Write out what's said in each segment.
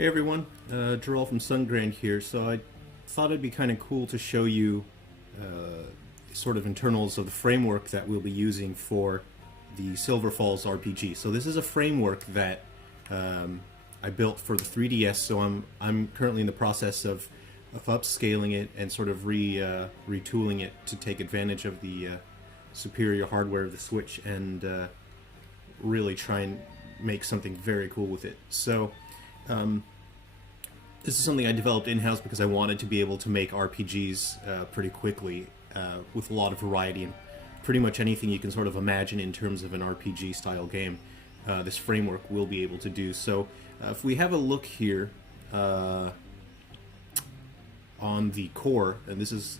Hey everyone, Gerald from Sungrand here. So I thought it'd be kind of cool to show you sort of internals of the framework that we'll be using for the Silver Falls RPG. So this is a framework that I built for the 3DS. So I'm currently in the process of upscaling it and sort of retooling it to take advantage of the superior hardware of the Switch and really try and make something very cool with it. So. This is something I developed in-house because I wanted to be able to make RPGs pretty quickly with a lot of variety and pretty much anything you can sort of imagine in terms of an RPG style game. This framework will be able to do. So if we have a look here on the core, and this is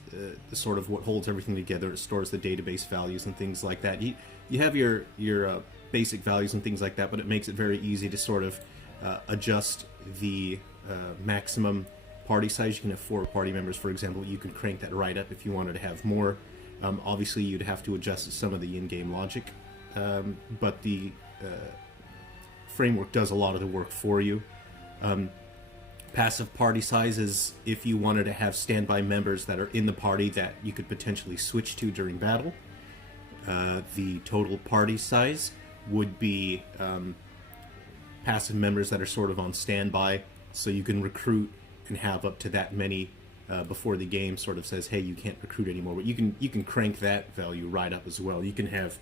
sort of what holds everything together. It stores the database values and things like that. You have your basic values and things like that, but it makes it very easy to sort of adjust the maximum party size. You can have 4 party members, for example. You could crank that right up if you wanted to have more. Obviously, you'd have to adjust some of the in-game logic, but the framework does a lot of the work for you. Passive party size is if you wanted to have standby members that are in the party that you could potentially switch to during battle. The total party size would be passive members that are sort of on standby, so you can recruit and have up to that many before the game sort of says, hey, you can't recruit anymore. But you can crank that value right up as well. You can have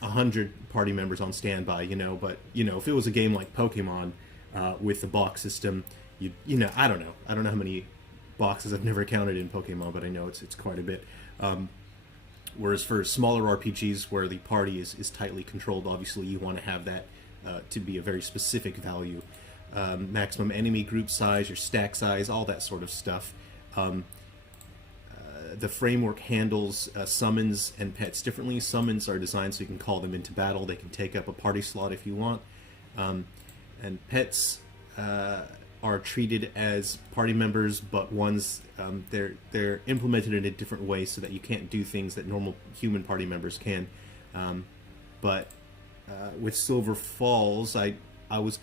100 party members on standby, but if it was a game like Pokemon with the box system, I don't know how many boxes. I've never counted in Pokemon, but I know it's quite a bit. Whereas for smaller RPGs where the party is tightly controlled, obviously you want to have that to be a very specific value. Maximum enemy group size, your stack size, all that sort of stuff. The framework handles summons and pets differently. Summons are designed so you can call them into battle. They can take up a party slot if you want. And pets are treated as party members, but they're implemented in a different way so that you can't do things that normal human party members can. But with Silver Falls, I was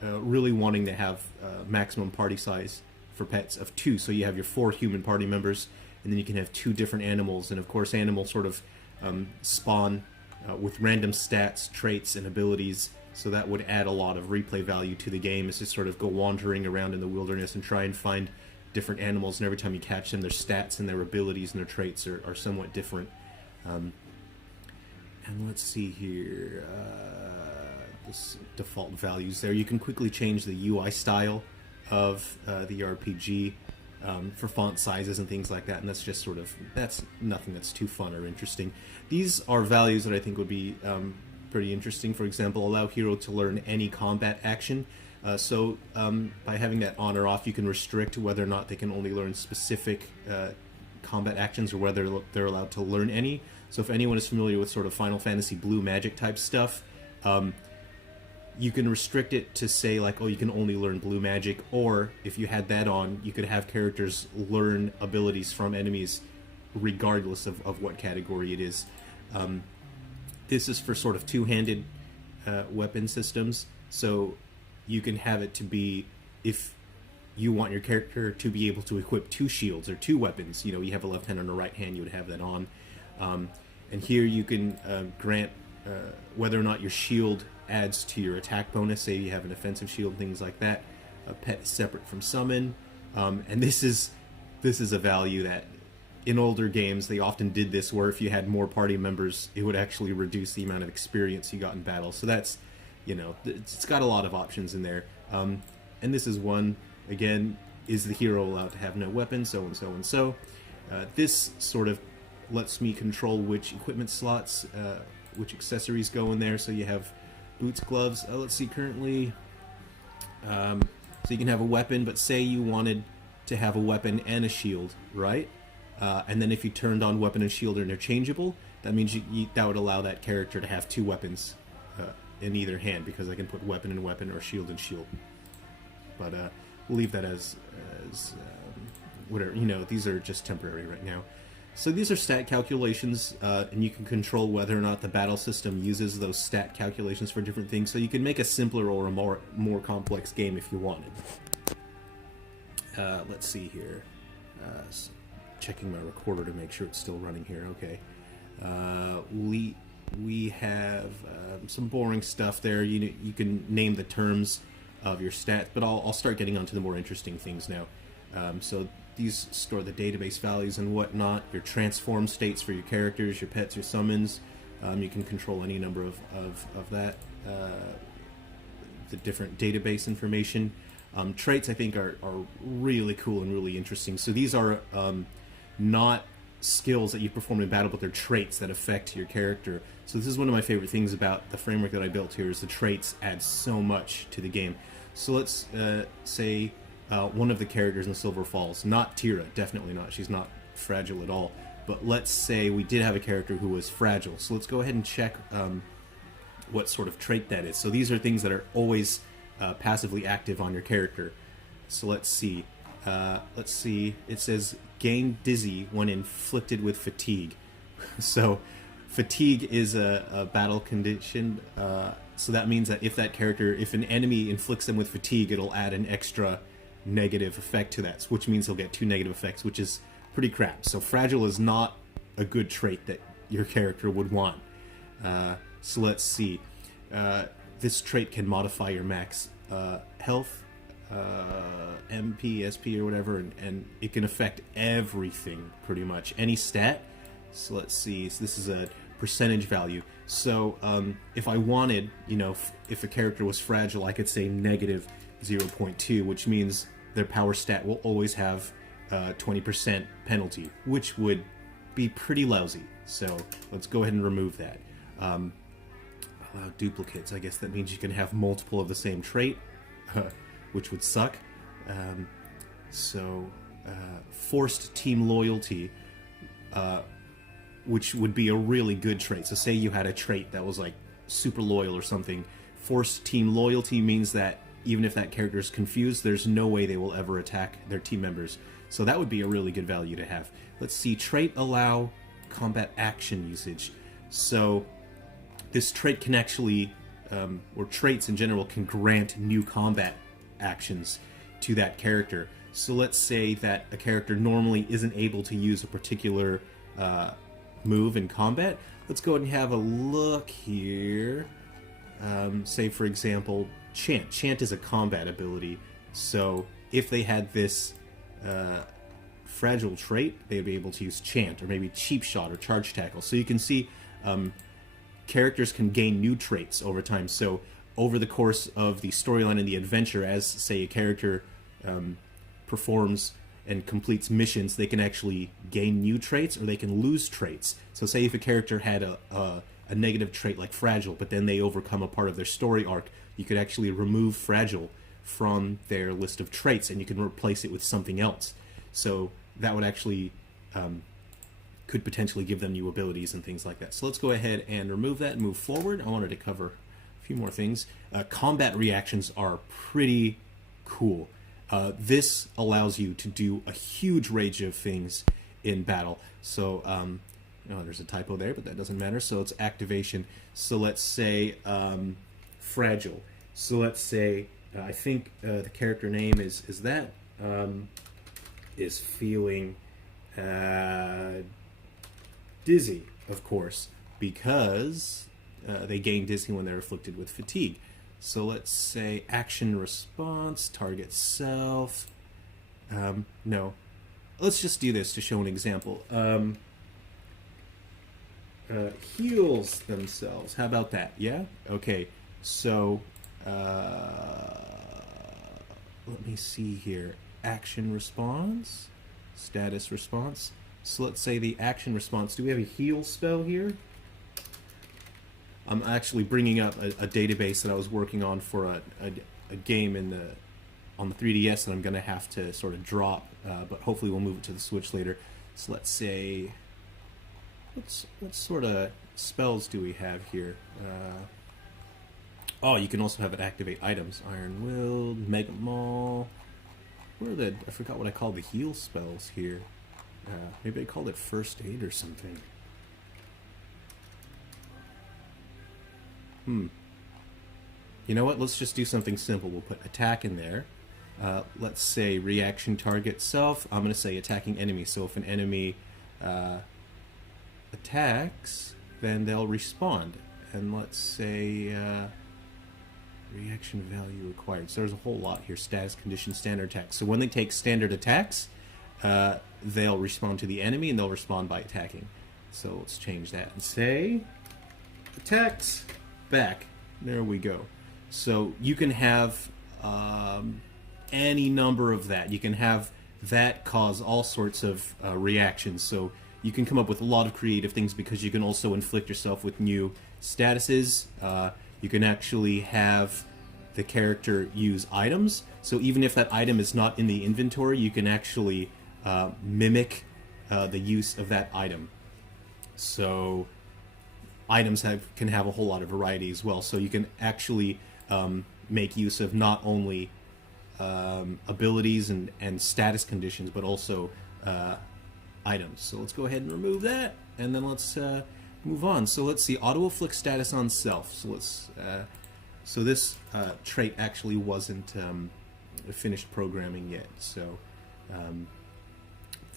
really wanting to have maximum party size for pets of 2, so you have your 4 human party members, and then you can have 2 different animals, and of course animals sort of spawn with random stats, traits, and abilities, so that would add a lot of replay value to the game, is to sort of go wandering around in the wilderness and try and find different animals, and every time you catch them, their stats and their abilities and their traits are somewhat different. And let's see here, this default values there. You can quickly change the UI style of the RPG for font sizes and things like that, and that's just that's nothing that's too fun or interesting. These are values that I think would be pretty interesting. For example, allow hero to learn any combat action. So by having that on or off, you can restrict whether or not they can only learn specific combat actions or whether they're allowed to learn any. So if anyone is familiar with sort of Final Fantasy Blue Magic type stuff, you can restrict it to say like, oh, you can only learn Blue Magic, or if you had that on, you could have characters learn abilities from enemies regardless of what category it is. This is for sort of two-handed weapon systems, so you can have it to be, if you want your character to be able to equip 2 shields or 2 weapons, you have a left hand and a right hand, you would have that on. And here you can grant whether or not your shield adds to your attack bonus. Say you have an offensive shield, things like that. A pet is separate from summon, and this is a value that in older games they often did this, where if you had more party members, it would actually reduce the amount of experience you got in battle. So that's, it's got a lot of options in there. And this is one, again, is the hero allowed to have no weapon, so and so and so. This sort of lets me control which equipment slots, which accessories go in there. So you have boots, gloves. Let's see, currently, so you can have a weapon, but say you wanted to have a weapon and a shield, right? And then if you turned on weapon and shield are interchangeable, that means that would allow that character to have 2 weapons in either hand, because I can put weapon and weapon or shield and shield. But we'll leave that as whatever. These are just temporary right now. So these are stat calculations, and you can control whether or not the battle system uses those stat calculations for different things. So you can make a simpler or a more complex game if you wanted. Let's see here. Checking my recorder to make sure it's still running here. Okay. We have some boring stuff there. You can name the terms of your stats, but I'll start getting onto the more interesting things now. So these store the database values and whatnot, your transform states for your characters, your pets, your summons. You can control any number of that, the different database information. Traits, I think, are really cool and really interesting. So these are not skills that you perform in battle, but they're traits that affect your character. So this is one of my favorite things about the framework that I built here, is the traits add so much to the game. So let's say one of the characters in Silver Falls, not Tira, definitely not, she's not fragile at all, but let's say we did have a character who was fragile. So let's go ahead and check what sort of trait that is. So these are things that are always passively active on your character. So let's see. It says gain dizzy when inflicted with fatigue. So fatigue is a battle condition. So that means that if an enemy inflicts them with fatigue, it'll add an extra negative effect to that, which means he'll get 2 negative effects, which is pretty crap. So fragile is not a good trait that your character would want. So let's see. This trait can modify your max health, MP, SP, or whatever, and it can affect everything, pretty much. Any stat. So let's see. So this is a percentage value. So if I wanted, if a character was fragile, I could say negative 0.2, which means their power stat will always have 20% penalty, which would be pretty lousy. So let's go ahead and remove that. Allow duplicates. I guess that means you can have multiple of the same trait, which would suck. Forced team loyalty, which would be a really good trait. So say you had a trait that was like super loyal or something. Forced team loyalty means that even if that character is confused, there's no way they will ever attack their team members. So that would be a really good value to have. Let's see, trait allow combat action usage. So this trait can actually, or traits in general, can grant new combat actions to that character. So let's say that a character normally isn't able to use a particular move in combat. Let's go ahead and have a look here. Say, for example, Chant. Chant is a combat ability. So if they had this fragile trait, they'd be able to use Chant, or maybe Cheap Shot or Charge Tackle. So you can see characters can gain new traits over time. So over the course of the storyline and the adventure, as, say, a character performs and completes missions, they can actually gain new traits, or they can lose traits. So say if a character had a negative trait like Fragile, but then they overcome a part of their story arc, you could actually remove Fragile from their list of traits, and you can replace it with something else. So that would actually could potentially give them new abilities and things like that. So let's go ahead and remove that and move forward. I wanted to cover a few more things. Combat reactions are pretty cool. This allows you to do a huge range of things in battle. So there's a typo there, but that doesn't matter. So it's activation. So let's say Fragile. So let's say I think the character name is feeling dizzy, of course, because they gain dizzy when they're afflicted with fatigue. So let's say action response, target self. No, let's just do this to show an example. Heals themselves. How about that? Yeah? Okay. So let me see here. Action response, status response. So let's say the action response. Do we have a heal spell here? I'm actually bringing up a database that I was working on for a game on the 3DS that I'm going to have to sort of drop, but hopefully we'll move it to the Switch later. So let's say, what sort of spells do we have here? You can also have it activate items. Iron Will, Mega Maul. I forgot what I call the heal spells here. Maybe I called it first aid or something. You know what? Let's just do something simple. We'll put attack in there. Let's say reaction target self. I'm going to say attacking enemy. So if an enemy attacks, then they'll respond. And let's say reaction value required. So there's a whole lot here. Status, condition, standard attacks. So when they take standard attacks, they'll respond to the enemy and they'll respond by attacking. So let's change that and say attacks back. There we go. So you can have any number of that. You can have that cause all sorts of reactions. So you can come up with a lot of creative things because you can also inflict yourself with new statuses. You can actually have the character use items. So even if that item is not in the inventory, you can actually mimic the use of that item. So items can have a whole lot of variety as well. So you can actually make use of not only abilities and status conditions, but also items. So let's go ahead and remove that, and then let's move on. So let's see, auto afflict status on self. So let's so this trait actually wasn't finished programming yet. So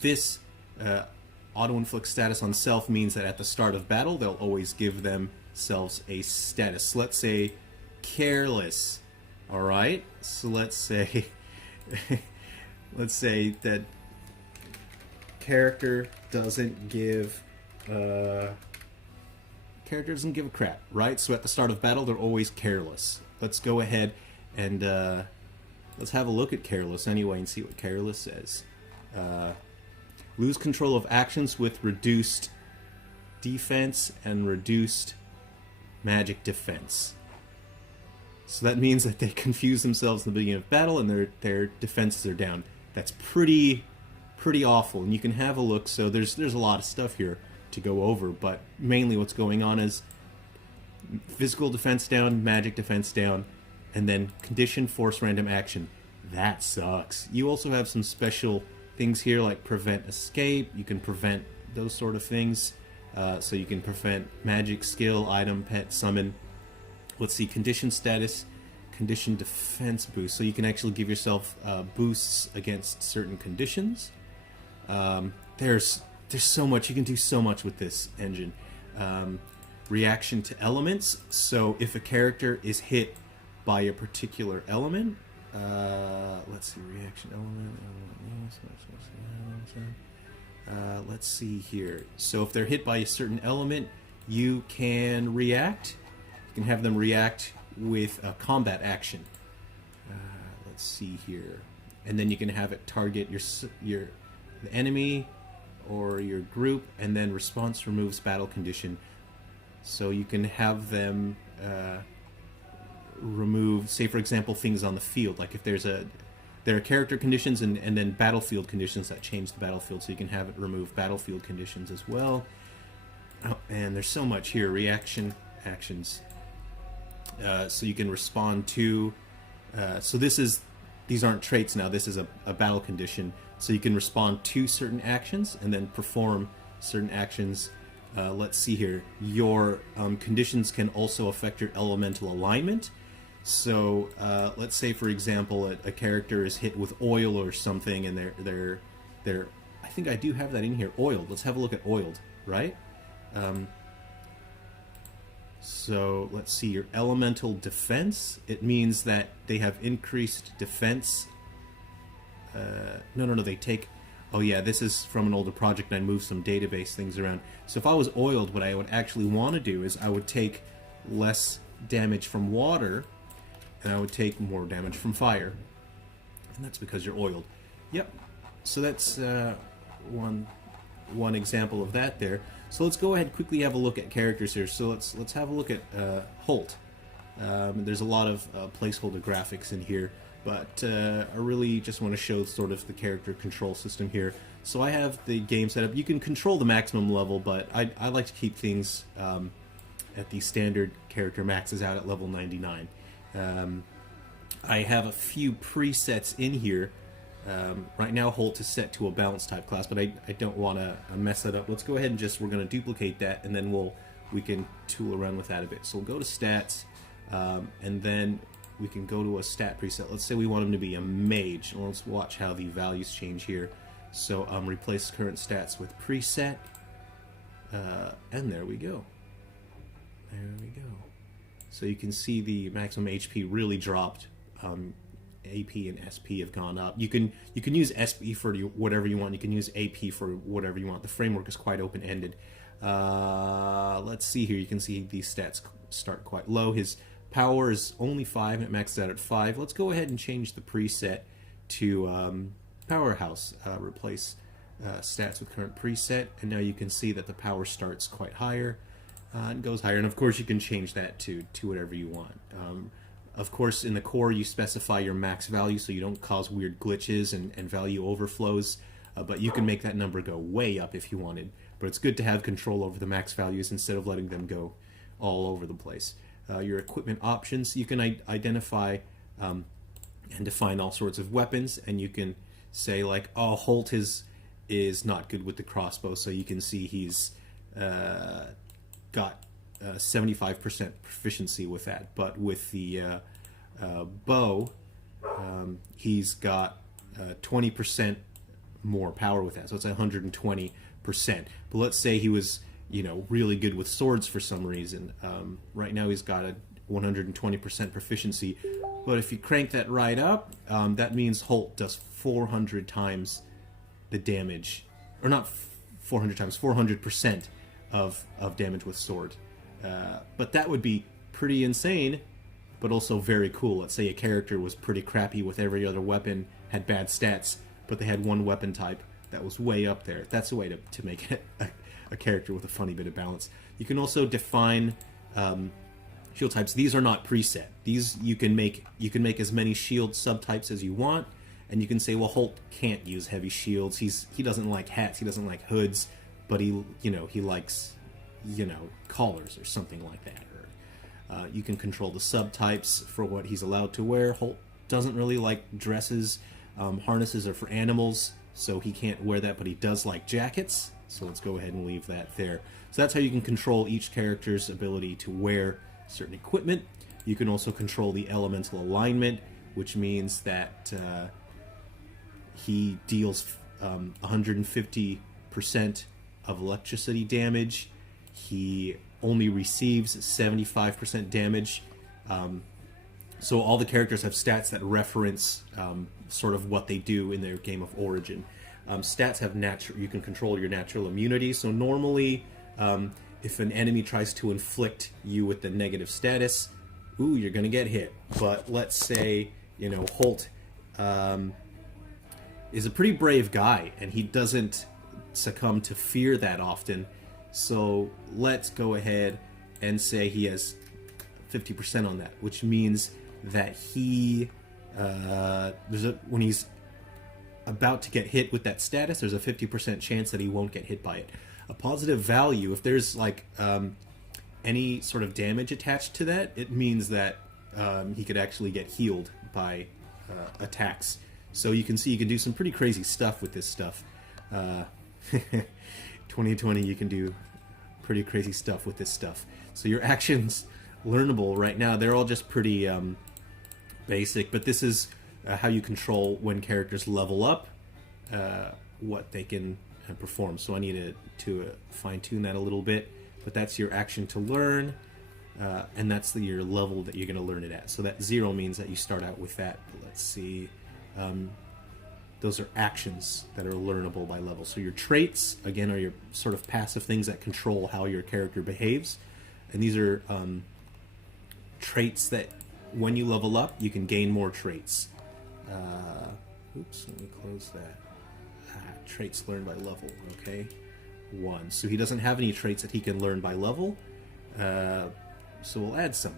this auto inflict status on self means that at the start of battle they'll always give themselves a status. Let's say careless. All right. So let's say let's say that character doesn't give a crap, right? So at the start of battle they're always careless. Let's go ahead and let's have a look at careless anyway and see what careless says. Lose control of actions with reduced defense and reduced magic defense. So that means that they confuse themselves in the beginning of battle and their defenses are down. That's pretty awful, and you can have a look. So there's a lot of stuff here to go over, but mainly what's going on is physical defense down, magic defense down, and then condition, force, random action. That sucks. You also have some special things here like prevent escape. You can prevent those sort of things. So you can prevent magic, skill, item, pet, summon. Let's see, condition status, condition defense boost. So you can actually give yourself boosts against certain conditions. There's so much. You can do so much with this engine. Reaction to elements. So if a character is hit by a particular element, let's see, reaction element. Let's see here. So if they're hit by a certain element, you can react. You can have them react with a combat action. Let's see here, and then you can have it target the enemy or your group, and then response removes battle condition. So you can have them remove, say for example, things on the field. Like if there are character conditions and then battlefield conditions that change the battlefield, so you can have it remove battlefield conditions as well. Oh, and there's so much here. Reaction actions. So you can respond to. So these aren't traits now. This is a battle condition. So you can respond to certain actions and then perform certain actions. Let's see here. Your conditions can also affect your elemental alignment. So let's say, for example, a character is hit with oil or something, and they're I think I do have that in here. Oiled. Let's have a look at oiled. Right. So let's see, your elemental defense. It means that they have increased defense. No, they take. Oh yeah, this is from an older project, and I moved some database things around. So if I was oiled, what I would actually want to do is I would take less damage from water, and I would take more damage from fire. And that's because you're oiled. Yep. So that's one example of that there. So let's go ahead and quickly have a look at characters here. So let's have a look at Holt. There's a lot of placeholder graphics in here, but I really just want to show sort of the character control system here. So I have the game set up. You can control the maximum level, but I like to keep things at the standard character maxes out at level 99. I have a few presets in here Right now, Holt is set to a balance type class, but I don't want to mess that up. Let's go ahead and we're going to duplicate that, and then we can tool around with that a bit. So we'll go to stats, and then we can go to a stat preset. Let's say we want him to be a mage. Well, let's watch how the values change here. So replace current stats with preset, and there we go. There we go. So you can see the maximum HP really dropped. AP and SP have gone up. You can use SP for whatever you want. You can use AP for whatever you want. The framework is quite open-ended. Let's see here. You can see these stats start quite low. His power is only 5, and it maxes out at 5. Let's go ahead and change the preset to Powerhouse. Replace stats with current preset, and now you can see that the power starts quite higher and goes higher. And of course, you can change that to whatever you want. Of course, in the core, you specify your max value so you don't cause weird glitches and value overflows, but you can make that number go way up if you wanted. But it's good to have control over the max values instead of letting them go all over the place. Your equipment options, you can identify and define all sorts of weapons, and you can say like, oh, Holt is not good with the crossbow, so you can see he's got 75% proficiency with that, but with the bow, he's got 20% more power with that, so it's 120%. But let's say he was, really good with swords for some reason. Right now he's got a 120% proficiency, but if you crank that right up, that means Holt does 400 times the damage, or not 400 times, 400% of damage with sword. But that would be pretty insane, but also very cool. Let's say a character was pretty crappy with every other weapon, had bad stats, but they had one weapon type that was way up there. That's a way to make it a character with a funny bit of balance. You can also define shield types. These are not preset. These you can make as many shield subtypes as you want, and you can say, well, Holt can't use heavy shields. He doesn't like hats. He doesn't like hoods, but he likes collars or something like that. Or you can control the subtypes for what he's allowed to wear. Holt doesn't really like dresses. Harnesses are for animals, so he can't wear that, but he does like jackets. So let's go ahead and leave that there. So that's how you can control each character's ability to wear certain equipment. You can also control the elemental alignment, which means that he deals 150% of electricity damage. He only receives 75% damage. So all the characters have stats that reference sort of what they do in their game of origin. Stats have you can control your natural immunity. So normally, if an enemy tries to inflict you with the negative status, you're going to get hit. But let's say, Holt is a pretty brave guy, and he doesn't succumb to fear that often. So let's go ahead and say he has 50% on that, which means that he when he's about to get hit with that status, there's a 50% chance that he won't get hit by it. A positive value, if there's like any sort of damage attached to that, it means that he could actually get healed by attacks. So you can see you can do some pretty crazy stuff with this stuff. 2020, you can do pretty crazy stuff with this stuff. So your actions, learnable right now, they're all just pretty basic, but this is how you control when characters level up, what they can perform. So I need to fine-tune that a little bit, but that's your action to learn, and that's your level that you're going to learn it at. So that 0 means that you start out with that. Let's see. Those are actions that are learnable by level. So your traits, again, are your sort of passive things that control how your character behaves. And these are traits that when you level up, you can gain more traits. Oops, let me close that. Traits learned by level, okay. 1. So he doesn't have any traits that he can learn by level. So we'll add some.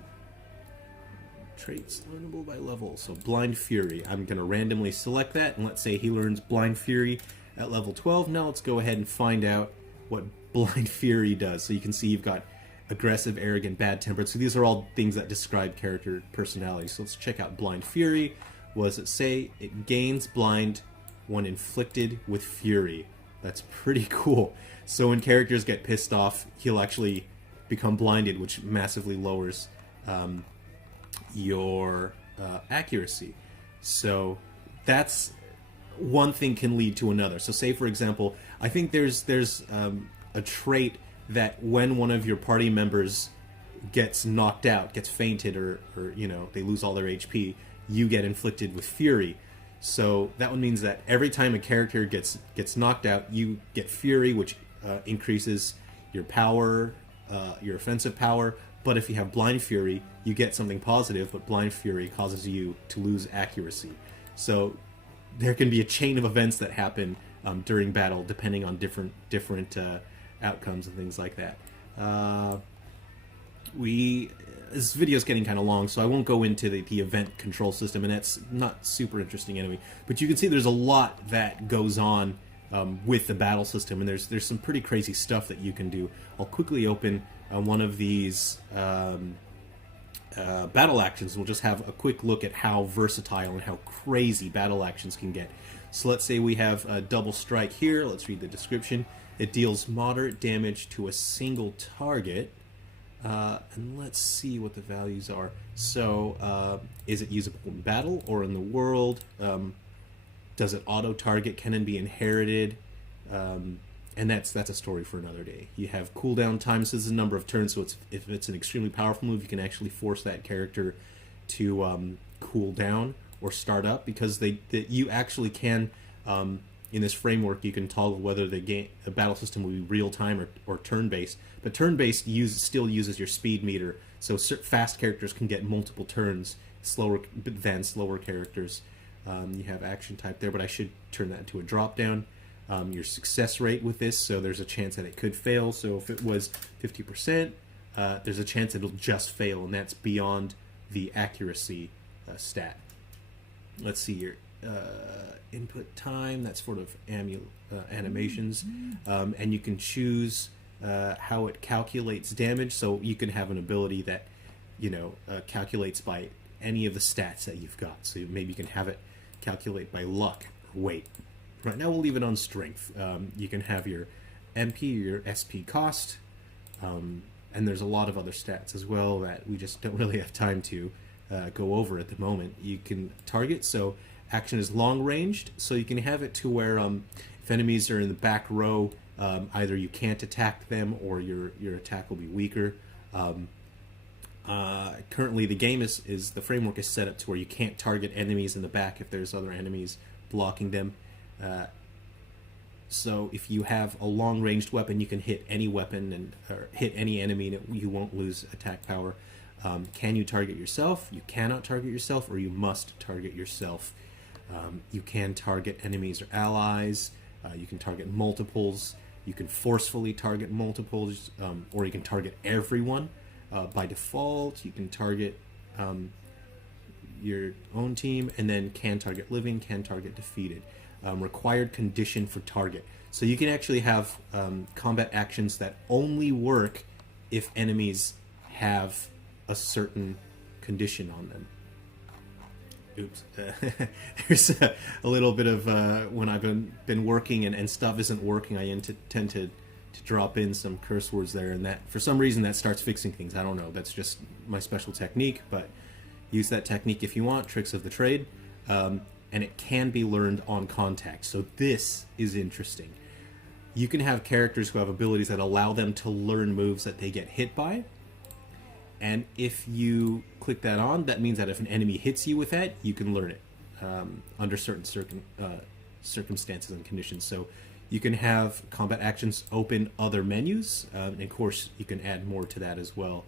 Traits learnable by level. So Blind Fury. I'm going to randomly select that, and let's say he learns Blind Fury at level 12. Now let's go ahead and find out what Blind Fury does. So you can see you've got aggressive, arrogant, bad-tempered. So these are all things that describe character personality. So let's check out Blind Fury. What does it say? It gains blind when inflicted with fury. That's pretty cool. So when characters get pissed off, he'll actually become blinded, which massively lowers your accuracy. So that's one thing can lead to another. So say, for example, I think there's a trait that when one of your party members gets knocked out, gets fainted, or they lose all their HP, you get inflicted with fury. So that one means that every time a character gets knocked out, you get fury, which increases your power, your offensive power. But if you have blind fury, you get something positive, but blind fury causes you to lose accuracy. So there can be a chain of events that happen during battle, depending on different outcomes and things like that. This video is getting kind of long, so I won't go into the event control system, and that's not super interesting anyway. But you can see there's a lot that goes on with the battle system, and there's some pretty crazy stuff that you can do. I'll quickly open one of these battle actions. We'll just have a quick look at how versatile and how crazy battle actions can get. So let's say we have a double strike here. Let's read the description. It deals moderate damage to a single target. And let's see what the values are. So, is it usable in battle or in the world? Does it auto-target? Can it be inherited? And that's a story for another day. You have cooldown times. This is a number of turns, so if it's an extremely powerful move, you can actually force that character to cool down or start up, because you actually can, in this framework, you can toggle whether the battle system will be real-time or turn-based. But turn-based still uses your speed meter, so fast characters can get multiple turns than slower characters. You have action type there, but I should turn that into a drop-down. Your success rate with this, so there's a chance that it could fail. So if it was 50%, there's a chance it'll just fail, and that's beyond the accuracy stat. Let's see here. Input time, that's sort of animations, and you can choose how it calculates damage. So you can have an ability that calculates by any of the stats that you've got. So maybe you can have it calculate by luck or weight. Right now we'll leave it on strength. You can have your MP or your SP cost, and there's a lot of other stats as well that we just don't really have time to go over at the moment. You can target, so action is long ranged, so you can have it to where if enemies are in the back row, either you can't attack them or your attack will be weaker. Currently the game the framework is set up to where you can't target enemies in the back if there's other enemies blocking them. So if you have a long-ranged weapon, you can hit any weapon or hit any enemy, and you won't lose attack power. Can you target yourself? You cannot target yourself, or you must target yourself. You can target enemies or allies. You can target multiples. You can forcefully target multiples, or you can target everyone. By default, you can target your own team, and then can target living, can target defeated. Required condition for target. So you can actually have combat actions that only work if enemies have a certain condition on them. Oops. There's a little bit of when I've been working and stuff isn't working, I tend to drop in some curse words there, and that for some reason that starts fixing things. I don't know. That's just my special technique, but use that technique if you want. Tricks of the trade. And it can be learned on contact. So this is interesting. You can have characters who have abilities that allow them to learn moves that they get hit by. And if you click that on, that means that if an enemy hits you with that, you can learn it under certain circumstances and conditions. So you can have combat actions open other menus. And of course, you can add more to that as well.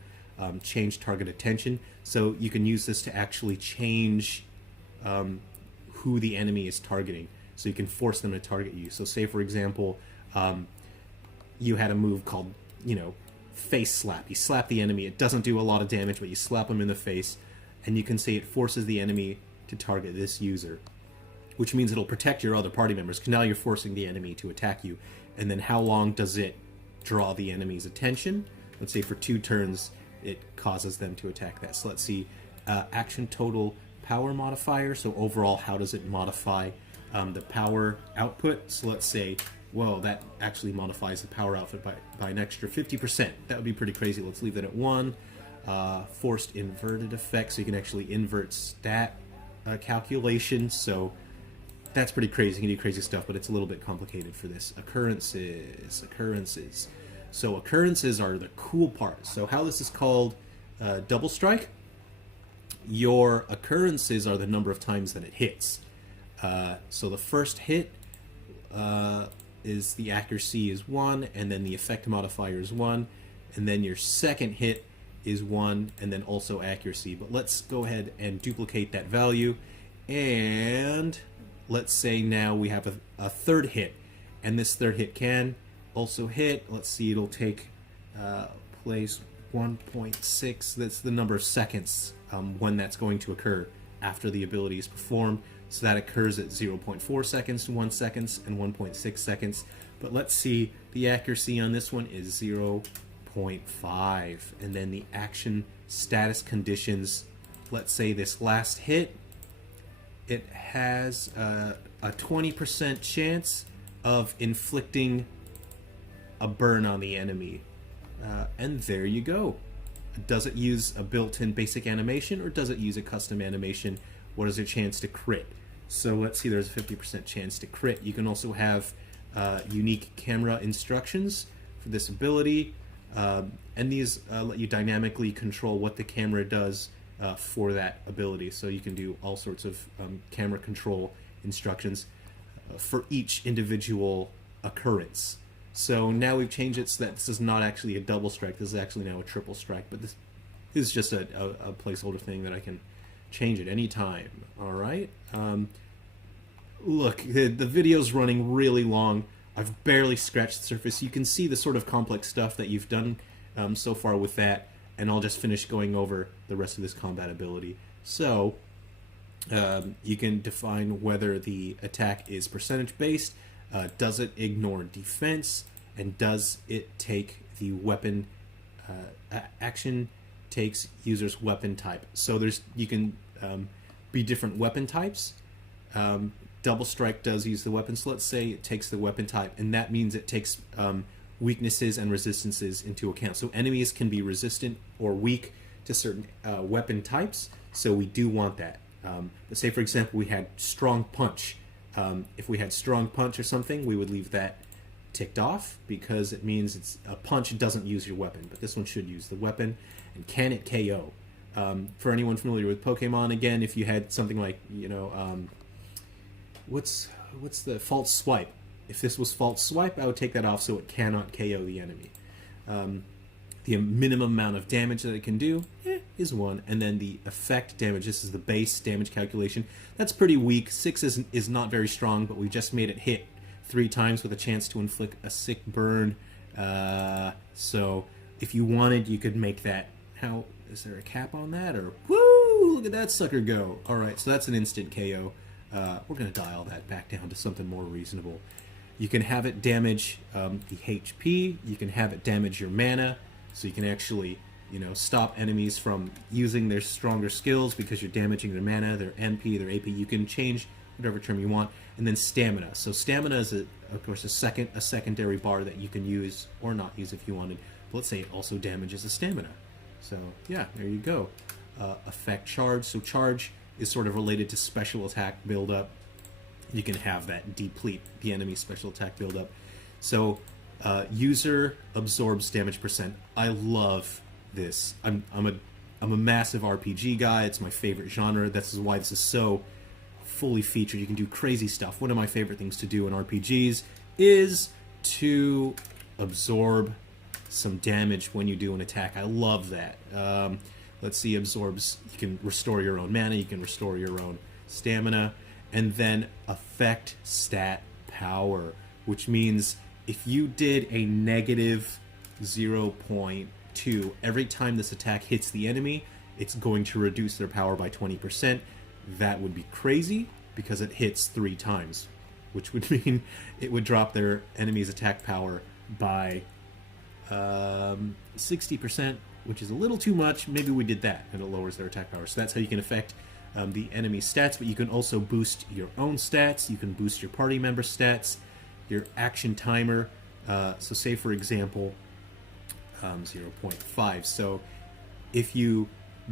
Change target attention. So you can use this to actually change who the enemy is targeting, so you can force them to target you. So say, for example, you had a move called, face slap. You slap the enemy. It doesn't do a lot of damage, but you slap them in the face, and you can say it forces the enemy to target this user, which means it'll protect your other party members, because now you're forcing the enemy to attack you. And then how long does it draw the enemy's attention? Let's say for 2 turns, it causes them to attack that. So let's see, action total power modifier. So overall, how does it modify the power output. So let's say, well, that actually modifies the power output by an extra 50%. That would be pretty crazy. Let's leave that at 1. Forced inverted effect, so you can actually invert stat calculation. So that's pretty crazy. You can do crazy stuff, but it's a little bit complicated for this. Occurrences. So occurrences are the cool part. So how this is called double strike, your occurrences are the number of times that it hits. So the first hit is the accuracy is 1, and then the effect modifier is 1, and then your second hit is 1, and then also accuracy. But let's go ahead and duplicate that value, and let's say now we have a third hit, and this third hit can also hit. Let's see, it'll take place 1.6. That's the number of seconds when that's going to occur after the ability is performed. So that occurs at 0.4 seconds, 1 seconds, and 1.6 seconds. But let's see, the accuracy on this one is 0.5. And then the action status conditions, let's say this last hit, it has a 20% chance of inflicting a burn on the enemy. And there you go. Does it use a built-in basic animation, or does it use a custom animation? What is your chance to crit? So let's see, there's a 50% chance to crit. You can also have unique camera instructions for this ability, and these let you dynamically control what the camera does for that ability. So you can do all sorts of camera control instructions for each individual occurrence. So now we've changed it so that this is not actually a double strike, this is actually now a triple strike, but this is just a placeholder thing that I can change at any time. Alright, look, the video's running really long. I've barely scratched the surface. You can see the sort of complex stuff that you've done so far with that, and I'll just finish going over the rest of this combat ability. So you can define whether the attack is percentage based, does it ignore defense, and does it take the weapon action takes user's weapon type. So you can be different weapon types. Double strike does use the weapon, so let's say it takes the weapon type, and that means it takes weaknesses and resistances into account. So enemies can be resistant or weak to certain weapon types, so we do want that. Let's say, for example, we had strong punch. If we had strong punch or something, we would leave that ticked off because it means it's a punch doesn't use your weapon, but this one should use the weapon. And can it KO? For anyone familiar with Pokemon, again, if you had something like, you know, what's the false swipe? If this was false swipe, I would take that off so it cannot KO the enemy. The minimum amount of damage that it can do is 1, and then the effect damage, this is the base damage calculation, that's pretty weak. 6 is not very strong, but we just made it hit 3 times with a chance to inflict a sick burn. So if you wanted, you could make that. How is there a cap on that? Or woo, look at that sucker go. Alright, so that's an instant KO. We're going to dial that back down to something more reasonable. You can have it damage the HP, you can have it damage your mana, so you can actually, you know, stop enemies from using their stronger skills because you're damaging their mana, their MP, their AP. You can change whatever term you want. And then stamina. So stamina is, of course, a secondary bar that you can use or not use if you wanted. But let's say it also damages the stamina. So yeah, there you go. Effect charge. So charge is sort of related to special attack buildup. You can have that deplete the enemy's special attack buildup. So user absorbs damage percent. I love this. I'm a massive RPG guy. It's my favorite genre. This is why this is so fully featured. You can do crazy stuff. One of my favorite things to do in RPGs is to absorb some damage when you do an attack. I love that. Let's see, absorbs, you can restore your own mana, you can restore your own stamina, and then affect stat power, which means if you did a negative 0.2 every time this attack hits the enemy, it's going to reduce their power by 20%. That would be crazy because it hits 3 times, which would mean it would drop their enemy's attack power by 60%, which is a little too much. Maybe we did that and it lowers their attack power. So that's how you can affect the enemy stats, but you can also boost your own stats. You can boost your party member stats, your action timer. So say, for example, 0.5. So if you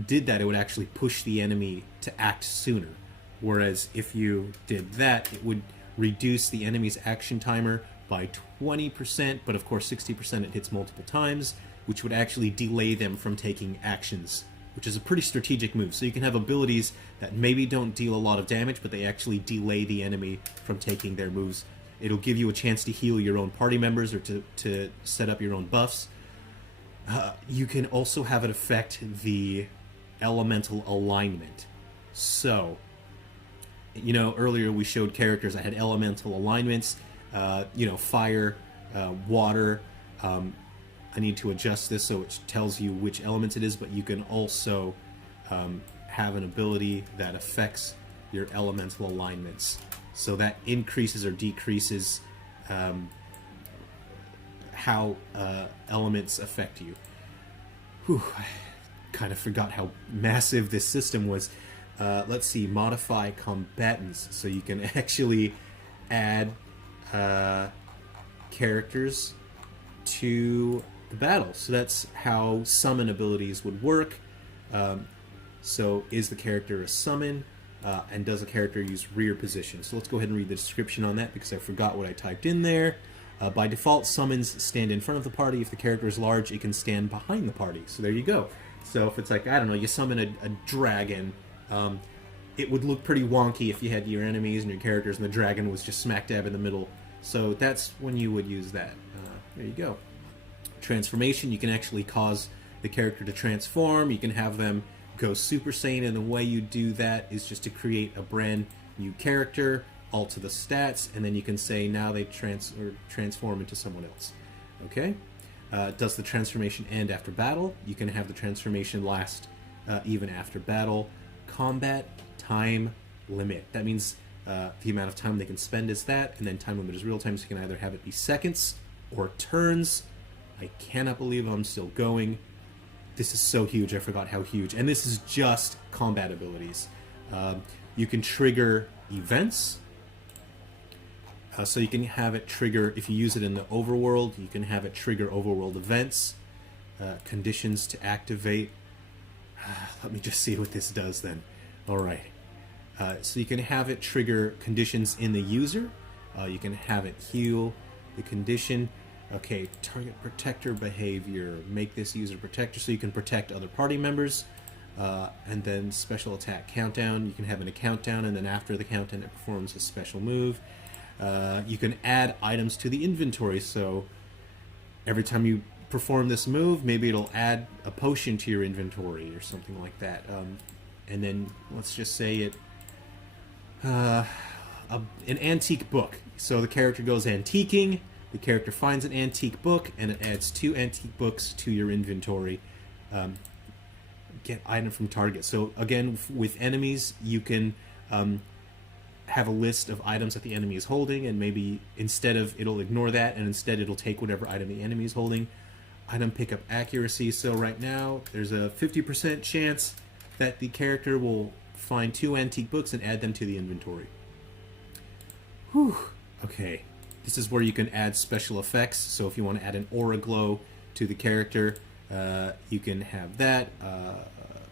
did that, it would actually push the enemy to act sooner. Whereas if you did that, it would reduce the enemy's action timer by 20%, but of course 60% it hits multiple times, which would actually delay them from taking actions, which is a pretty strategic move. So you can have abilities that maybe don't deal a lot of damage, but they actually delay the enemy from taking their moves. It'll give you a chance to heal your own party members or to set up your own buffs. You can also have it affect the elemental alignment. So, you know, earlier we showed characters that had elemental alignments, fire, water. I need to adjust this so it tells you which elements it is, but you can also have an ability that affects your elemental alignments. So that increases or decreases how elements affect you. Whew, I kind of forgot how massive this system was. Let's see, modify combatants. So you can actually add characters to the battle. So that's how summon abilities would work. So is the character a summon? And does a character use rear position? So let's go ahead and read the description on that because I forgot what I typed in there. By default, summons stand in front of the party. If the character is large, it can stand behind the party. So there you go. So if it's like, I don't know, you summon a dragon, it would look pretty wonky if you had your enemies and your characters and the dragon was just smack dab in the middle. So that's when you would use that. There you go. Transformation, you can actually cause the character to transform. You can have them go Super Saiyan, and the way you do that is just to create a brand new character, alter the stats, and then you can say now they transform into someone else. Okay? Does the transformation end after battle? You can have the transformation last even after battle. Combat time limit. That means the amount of time they can spend is that, and then time limit is real time, so you can either have it be seconds or turns. I cannot believe I'm still going. This is so huge, I forgot how huge. And this is just combat abilities. You can trigger events. So you can have it trigger, if you use it in the overworld, you can have it trigger overworld events. Conditions to activate. Let me just see what this does then. Alright. So you can have it trigger conditions in the user. You can have it heal the condition. Okay, target protector behavior. Make this user protector so you can protect other party members. And then special attack countdown. You can have a countdown, and then after the countdown it performs a special move. You can add items to the inventory, so every time you perform this move, maybe it'll add a potion to your inventory or something like that. And then let's just say it an antique book. So the character goes antiquing, the character finds an antique book, and it adds 2 antique books to your inventory. Get item from target. So again, with enemies, you can have a list of items that the enemy is holding, and maybe instead of, it'll ignore that, and instead it'll take whatever item the enemy is holding. Item pickup accuracy. So right now, there's a 50% chance that the character will find 2 antique books and add them to the inventory. Whew. Okay. This is where you can add special effects. So if you want to add an aura glow to the character, you can have that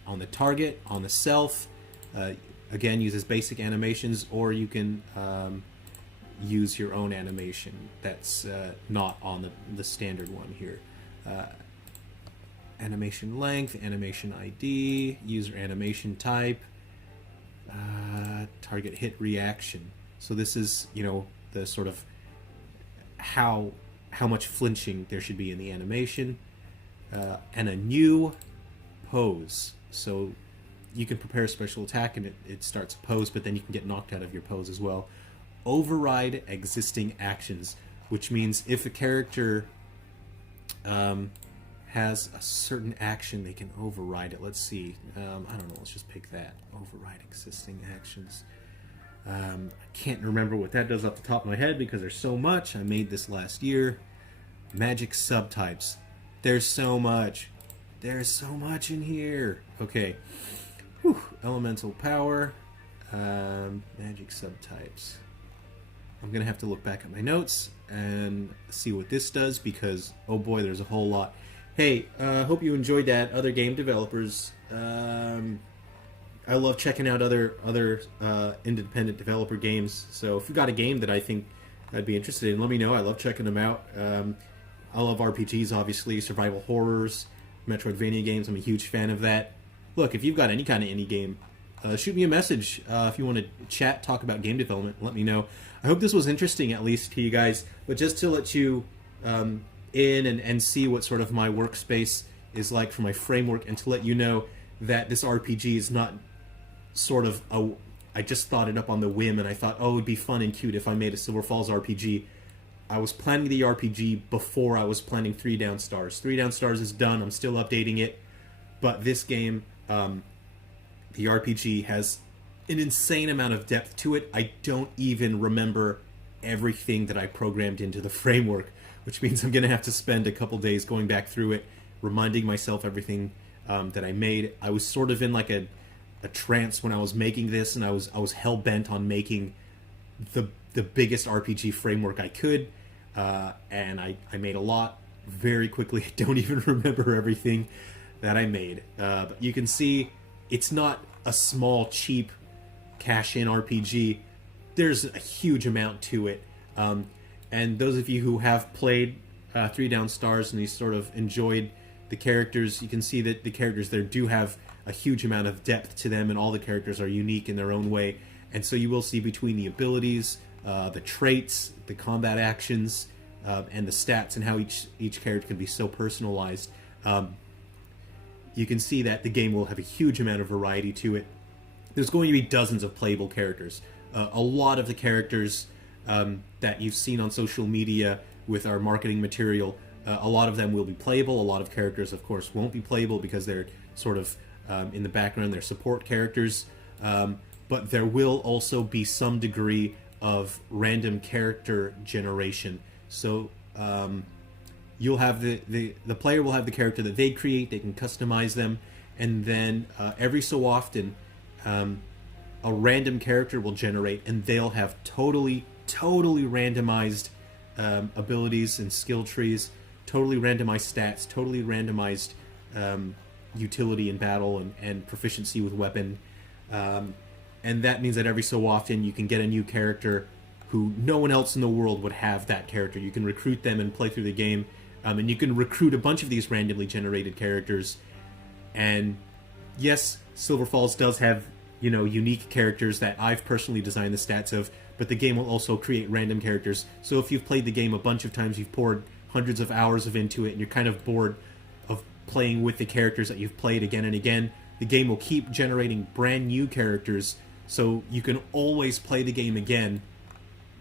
on the target, on the self. Again, uses basic animations, or you can use your own animation that's not on the standard one here. Animation length, animation ID, user animation type, target hit reaction. So this is, you know, the sort of how much flinching there should be in the animation, and a new pose. So you can prepare a special attack and it starts a pose, but then you can get knocked out of your pose as well. Override existing actions, which means if a character has a certain action, they can override it. Let's see. I don't know. Let's just pick that. Override existing actions. I can't remember what that does off the top of my head because there's so much. I made this last year. Magic subtypes. There's so much. There's so much in here. Okay. Elemental power, magic subtypes. I'm gonna have to look back at my notes and see what this does, because oh boy, there's a whole lot. Hey, hope you enjoyed that. Other game developers. I love checking out other independent developer games. So if you got a game that I think I'd be interested in, let me know. I love checking them out. I love RPGs, obviously, survival horrors, Metroidvania games. I'm a huge fan of that. Look, if you've got any kind of indie game, shoot me a message. If you want to chat, talk about game development, let me know. I hope this was interesting, at least to you guys. But just to let you in and see what sort of my workspace is like for my framework, and to let you know that this RPG is not sort of I just thought it up on the whim, and I thought, oh, it would be fun and cute if I made a Silver Falls RPG. I was planning the RPG before I was planning 3 Down Stars. 3 Down Stars is done. I'm still updating it. But this game, the RPG, has an insane amount of depth to it. I don't even remember everything that I programmed into the framework, which means I'm going to have to spend a couple days going back through it, reminding myself everything that I made. I was sort of in like a trance when I was making this, and I was hell-bent on making the biggest RPG framework I could, and I made a lot very quickly. I don't even remember everything that I made. But you can see it's not a small, cheap, cash-in RPG. There's a huge amount to it. And those of you who have played 3 Down Stars and you sort of enjoyed the characters, you can see that the characters there do have a huge amount of depth to them, and all the characters are unique in their own way. And so you will see between the abilities, the traits, the combat actions, and the stats, and how each character can be so personalized. You can see that the game will have a huge amount of variety to it. There's going to be dozens of playable characters. A lot of the characters that you've seen on social media with our marketing material, a lot of them will be playable. A lot of characters, of course, won't be playable because they're sort of in the background. They're support characters. But there will also be some degree of random character generation. So you'll have the player will have the character that they create. They can customize them, and then every so often a random character will generate, and they'll have totally randomized abilities and skill trees, totally randomized stats, totally randomized utility in battle, and proficiency with weapon. And that means that every so often you can get a new character who no one else in the world would have that character. You can recruit them and play through the game, and you can recruit a bunch of these randomly generated characters. And yes, Silver Falls does have, unique characters that I've personally designed the stats of, but the game will also create random characters. So if you've played the game a bunch of times, you've poured hundreds of hours into it, and you're kind of bored of playing with the characters that you've played again and again, the game will keep generating brand new characters, so you can always play the game again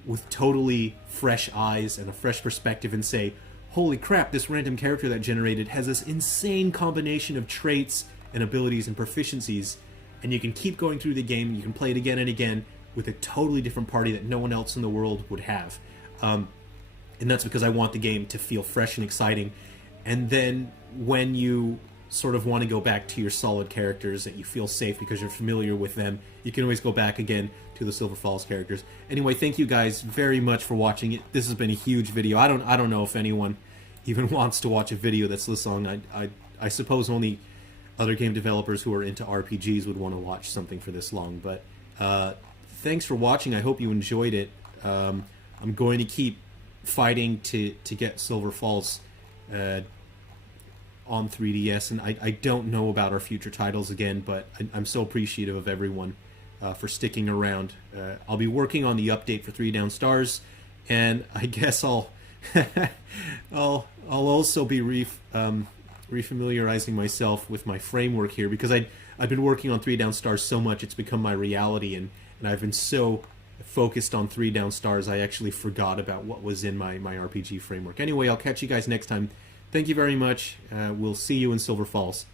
with totally fresh eyes and a fresh perspective and say, holy crap, this random character that generated has this insane combination of traits and abilities and proficiencies. And you can keep going through the game, you can play it again and again with a totally different party that no one else in the world would have. And that's because I want the game to feel fresh and exciting. And then when you sort of want to go back to your solid characters that you feel safe because you're familiar with them, you can always go back again to the Silver Falls characters. Anyway, thank you guys very much for watching it. This has been a huge video. I don't know if anyone even wants to watch a video that's this long. I suppose only other game developers who are into RPGs would want to watch something for this long. But thanks for watching. I hope you enjoyed it. I'm going to keep fighting to get Silver Falls on 3DS, and I don't know about our future titles again, but I'm so appreciative of everyone for sticking around. I'll be working on the update for 3 Down Stars, and I guess I'll also be refamiliarizing myself with my framework here, because I've been working on 3 Down Stars so much it's become my reality, and I've been so focused on 3 Down Stars I actually forgot about what was in my RPG framework. Anyway, I'll catch you guys next time. Thank you very much. We'll see you in Silver Falls.